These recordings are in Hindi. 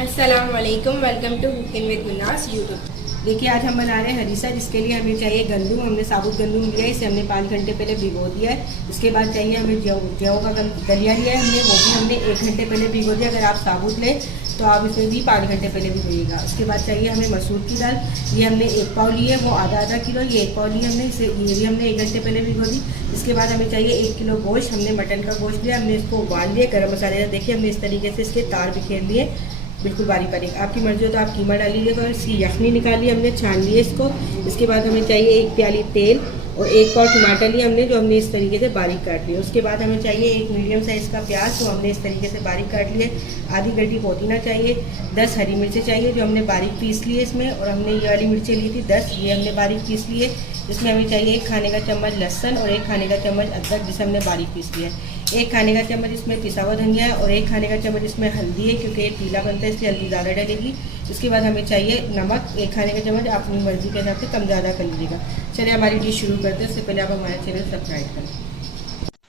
अस्सलाम वालेकुम, welcome to cooking with Gunas YouTube. देखिए आज हम बना रहे हैं हरीसा, जिसके लिए हमें चाहिए गंदम। हमने साबुत गंदम लिया है, इसे हमने 5 घंटे पहले भिगो दिया है। उसके बाद चाहिए हमें जौ का दलिया लिया है हमने, वो भी हमने 1 घंटे पहले भिगो दिया। अगर आप साबुत लें तो आप इसमें भी 5 घंटे पहले भिगोइएगा। उसके बाद चाहिए हमें मसूर की दाल, ये हमने 1 पाव ली है, वो आधा किलो, ये 1 पाव ली हमने, इसे ये भी हमने 1 घंटे पहले भिगो दी। इसके बाद हमें चाहिए 1 किलो गोश्त, हमने मटन का गोश्त लिया, हमने इसको उबाल लिया। गर्म मसाले देखिए हमने इस तरीके से इसके तार बिखेर लिए, बिल्कुल बारीक बारीक। आपकी मर्जी हो तो आप कीमा डाल लीजिएगा। और इसकी यखनी निकाली हमने, छान ली इसको। इसके बाद हमें चाहिए 1 प्याली तेल और 1 पाव टमाटर लिए हमने, जो हमने इस तरीके से बारीक काट लिया। उसके बाद हमें चाहिए 1 मीडियम साइज़ का प्याज, जो हमने इस तरीके से बारीक काट लिए। आधी गड्डी पुदीना चाहिए, 10 हरी मिर्चें चाहिए, जो हमने बारीक पीस लिए इसमें। और हमने ये वाली मिर्चें ली थी 10, ये हमने बारीक पीस लिए। इसमें हमें चाहिए 1 खाने का चम्मच लहसुन और 1 खाने का चम्मच अदरक, जिसे हमने बारीक पीस लिया है। 1 खाने का चम्मच इसमें पिसा हुआ धनिया है और 1 खाने का चम्मच इसमें हल्दी है, क्योंकि ये पीला बनता है इसलिए हल्दी ज़्यादा डलेगी। उसके बाद हमें चाहिए नमक, 1 खाने का चम्मच, आप अपनी मर्जी के हिसाब से कम ज़्यादा कर लीजिएगा। चलिए हमारी डिश शुरू करते हैं। उससे पहले आप हमारा चैनल सब्सक्राइब करें।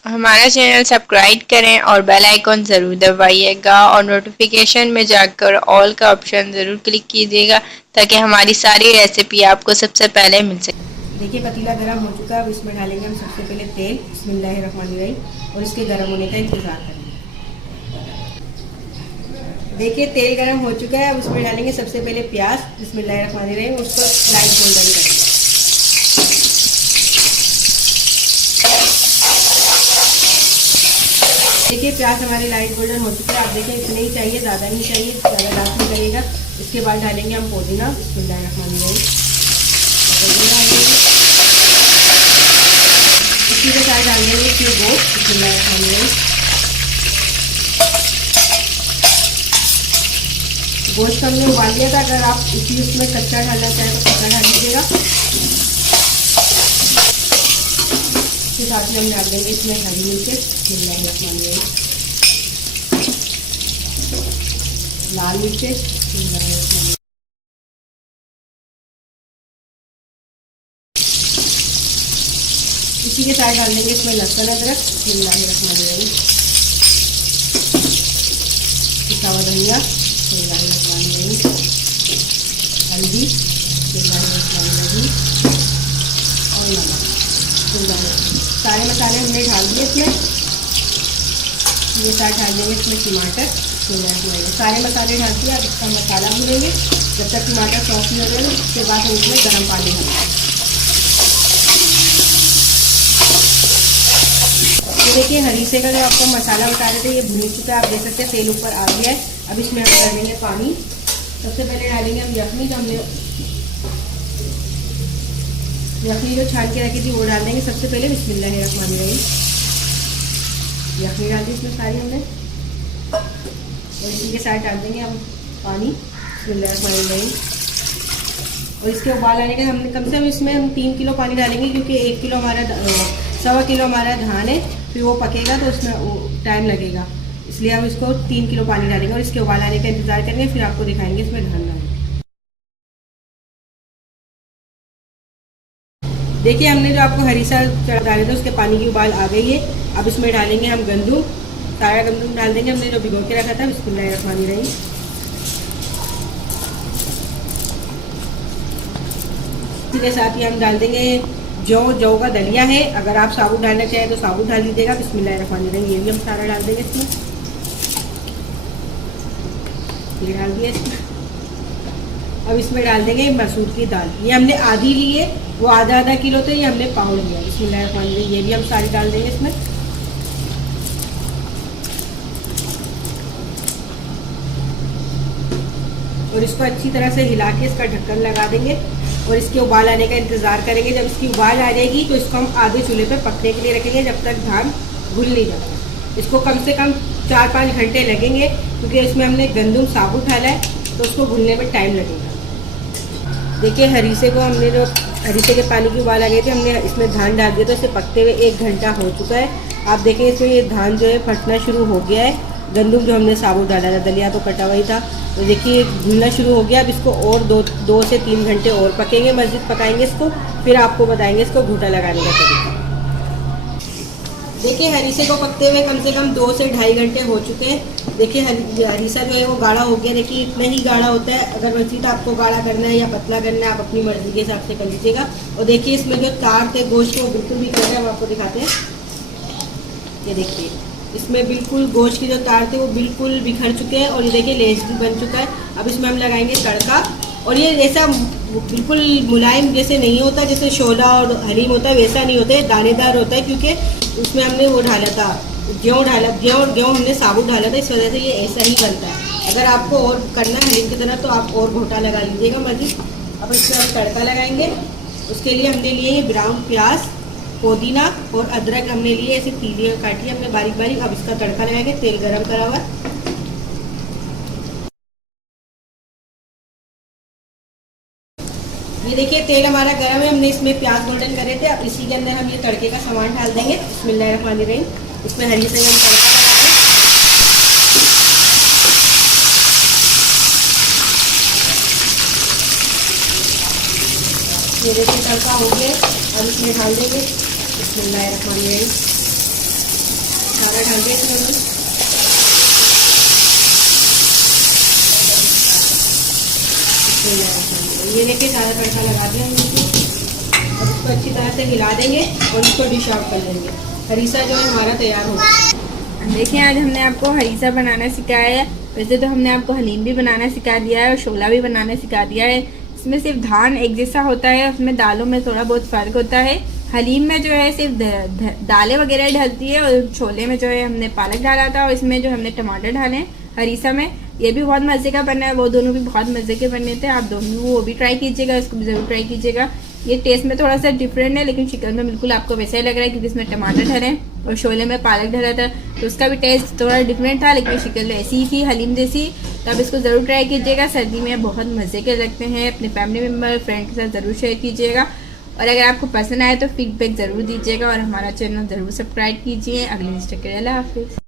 हमारा चैनल सब्सक्राइब करें और बेल आइकॉन ज़रूर दबाइएगा और नोटिफिकेशन में जाकर ऑल का ऑप्शन ज़रूर क्लिक कीजिएगा, ताकि हमारी सारी रेसिपी आपको सबसे पहले मिल सके। देखिए पतीला गर्म हो चुका है, अब इसमें डालेंगे हम सबसे पहले तेल, बिस्मिल्लाहिर्रहमानिर्रहीम, और इसके गर्म होने का इंतज़ार करेंगे। देखिए तेल गर्म हो चुका है, अब इसमें डालेंगे सबसे पहले प्याज, बिस्मिल्लाहिर्रहमानिर्रहीम, उसको लाइट गोल्डन करेंगे। देखिए प्याज हमारी लाइट गोल्डन हो चुका है। आप देखें इतने ही चाहिए, ज़्यादा नहीं चाहिए, ज़्यादा डार्क नहीं करेगा। इसके बाद डालेंगे हम पुदीना, बिस्मिल्लाहिर्रहमानिर्रहीम, पुदीना डालेंगे। इसी के साथ डाल देंगे इसमें गोश्त, बिस्मिल्लाहिर्रहमानिर्रहीम। गोश्त हमने उबाल लिया था, अगर आप इसी उसमें कच्चा डालना चाहें तो कच्चा डाल लीजिएगा। इसके साथ ही हम डाल देंगे इसमें हरी मिर्चें, बिस्मिल्लाहिर्रहमानिर्रहीम, लाल मिर्चें, बिस्मिल्लाहिर्रहमानिर्रहीम। इसी के साथ डाल देंगे इसमें लहसुन अदरक, बिस्मिल्लाहिर्रहमानिर्रहीम, पिसा हुआ धनिया, बिस्मिल्लाहिर्रहमानिर्रहीम, हल्दी, बिस्मिल्लाहिर्रहमानिर्रहीम, और नमक, बिस्मिल्लाहिर्रहमानिर्रहीम। सारे मसाले हमने डाल दिए इसमें। ये साथ डाल देंगे इसमें टमाटर, बिस्मिल्लाहिर्रहमानिर्रहीम। सारे मसाले डाल दिए, अब इसका मसाला भूनेंगे जब तक टमाटर सॉफ्ट नहीं हो जाए। उसके बाद हम इसमें गर्म पानी डालेंगे। ये देखिए हरीसे का जो आपको मसाला बता रहे थे, ये भून चुका है, आप देख सकते हैं तेल ऊपर आ गया है। अब इसमें हम डालेंगे पानी। सबसे पहले डालेंगे हम यखनी, जो हमने यखनी जो छान के रखी थी वो डाल देंगे सबसे पहले, बिस्मिल्लाहिर्रहमानिर्रहीम। यखनी डाल दी इसमें सारी हमने, और इसी के साथ डाल देंगे हम पानी, बिस्मिल्लाहिर्रहमानिर्रहीम। और इसके उबाल आने का हमने कम से कम इसमें हम 3 किलो पानी डालेंगे, क्योंकि 1 किलो हमारा 1.25 किलो हमारा धान है, फिर वो पकेगा तो उसमें टाइम लगेगा, इसलिए हम इसको 3 किलो पानी डालेंगे। और इसके उबाल आने का इंतज़ार करेंगे, फिर आपको दिखाएंगे इसमें धान डालेंगे। देखिए हमने जो आपको हरीसा चढ़ा थे उसके पानी की उबाल आ गई है। अब इसमें डालेंगे हम गंदम, सारा गंदम डाल देंगे हमने जो भिगो के रखा था, बिस्मिल्लाहिर्रहमानिर्रहीम। इसके साथ ही हम डाल देंगे जौ का दलिया है, अगर आप साबुत डालना चाहें तो साबुत डाल दीजिएगा, बिस्मिल्लाहिर्रहमानिर्रहीम। ये भी हम सारा डाल देंगे इसमें, ये डाल दिया इसमें। अब इसमें डाल देंगे मसूर की दाल, ये हमने आधी ली है, वो आधा किलो थे, ये हमने पाव लिया, बिस्मिल्लाहिर्रहमानिर्रहीम। ये भी हम सारी डाल देंगे इसमें। और इसको अच्छी तरह से हिला के इसका ढक्कन लगा देंगे और इसके उबाल आने का इंतज़ार करेंगे। जब इसकी उबाल आ जाएगी तो इसको हम आधे चूल्हे पे पकने के लिए रखेंगे, जब तक धान घुल नहीं जाता। इसको कम से कम 4-5 घंटे लगेंगे, क्योंकि इसमें हमने गंदम साबुत डाला है तो उसको घुलने में टाइम लगेगा। देखिए हरीसे को हमने जो हरीसे के पानी की उबाल आ गई थी, हमने इसमें धान डाल दिया, तो इसे पकते हुए 1 घंटा हो चुका है। आप देखें इसमें ये धान जो है फटना शुरू हो गया है। गंदम जो हमने साबुत डाला था, दलिया तो कटा हुआ ही था, तो देखिए घुलना शुरू हो गया। अब इसको और 2 से 3 घंटे और पकेंगे, मज़ीद पकाएंगे इसको, फिर आपको बताएंगे इसको घूटा लगाने का तरीका। देखिए हरीसे को पकते हुए कम से कम 2 से ढाई घंटे हो चुके हैं। देखिए हरीसा जो है वो गाढ़ा हो गया। देखिए इतना ही गाढ़ा होता है। अगर मजीद आपको गाढ़ा करना है या पतला करना है आप अपनी मर्जी के हिसाब से कर लीजिएगा। और देखिए इसमें जो तार थे गोश्त को बिल्कुल भी कर रहे हैं, हम आपको दिखाते हैं। ये देखिए इसमें बिल्कुल गोश्त के जो तार थे वो बिल्कुल बिखर चुके हैं और ये देखिए लेस भी बन चुका है। अब इसमें हम लगाएंगे तड़का। और ये ऐसा बिल्कुल मुलायम जैसे नहीं होता, जैसे शोला और हलीम होता है वैसा नहीं होता है, दानेदार होता है, क्योंकि उसमें हमने वो डाला था, गेहूँ हमने साबुत डाला था, इस वजह से ये ऐसा ही बनता है। अगर आपको और करना है हलीम की तरह तो आप और घोटा लगा लीजिएगा मजीद। अब इसमें हम तड़का लगाएंगे। उसके लिए हमने लिए ये ब्राउन प्याज, पुदीना और अदरक हमने लिए, ऐसे तीलियाँ काटी हमने बारीक बारीक। अब इसका तड़का लगाएंगे। तेल गरम करा हुआ है। ये देखिए तेल हमारा गरम है। हमने इसमें प्याज गोल्डन करे थे। अब इसी के अंदर हम ये तड़के का सामान डाल देंगे। बिस्मिल्लाहिर्रहमानिर्रहीम। इसमें हरी से हम तड़का लगाएंगे। ये देखिए तड़का हो गया। अब इसमें डाल देंगे बिस्मिल्लाहिर्रहमानिर्रहीम। सारा डाल देंगे इसमें। ये देखिए सारा तड़का लगा दिया हमने इसको। अब इसको अच्छी तरह से हिला देंगे और इसको डिश आउट कर लेंगे। हरीसा जो है हमारा तैयार हो गया। देखिए आज हमने आपको हरीसा बनाना सिखाया है। वैसे तो हमने आपको हलीम भी बनाना सिखा दिया है और शोला भी बनाना सिखा दिया है। इसमें सिर्फ धान एक जैसा होता है, उसमें दालों में थोड़ा बहुत फ़र्क होता है। हलीम में जो है सिर्फ दालें वगैरह डलती है और छोले में जो है हमने पालक डाला था और इसमें जो हमने टमाटर डाले हैं हरीसा में। ये भी बहुत मज़े का बना है, वो दोनों भी बहुत मज़े के बने थे। आप दोनों वो भी ट्राई कीजिएगा, इसको भी ज़रूर ट्राई कीजिएगा। ये टेस्ट में थोड़ा सा डिफरेंट है लेकिन शिकल में बिल्कुल आपको वैसा ही लग रहा है क्योंकि इसमें टमाटर डले हैं और शोले में पालक डला था, तो उसका भी टेस्ट थोड़ा डिफरेंट था लेकिन शिकल ऐसी ही थी हलीम जैसी। तो आप इसको ज़रूर ट्राई कीजिएगा। सर्दी में बहुत मज़े के लगते हैं। अपने फैमिली मेम्बर फ्रेंड के साथ ज़रूर शेयर कीजिएगा और अगर आपको पसंद आए तो फीडबैक ज़रूर दीजिएगा और हमारा चैनल ज़रूर सब्सक्राइब कीजिए। अगले नेक्स्ट के लिए अल्लाह हाफिज़।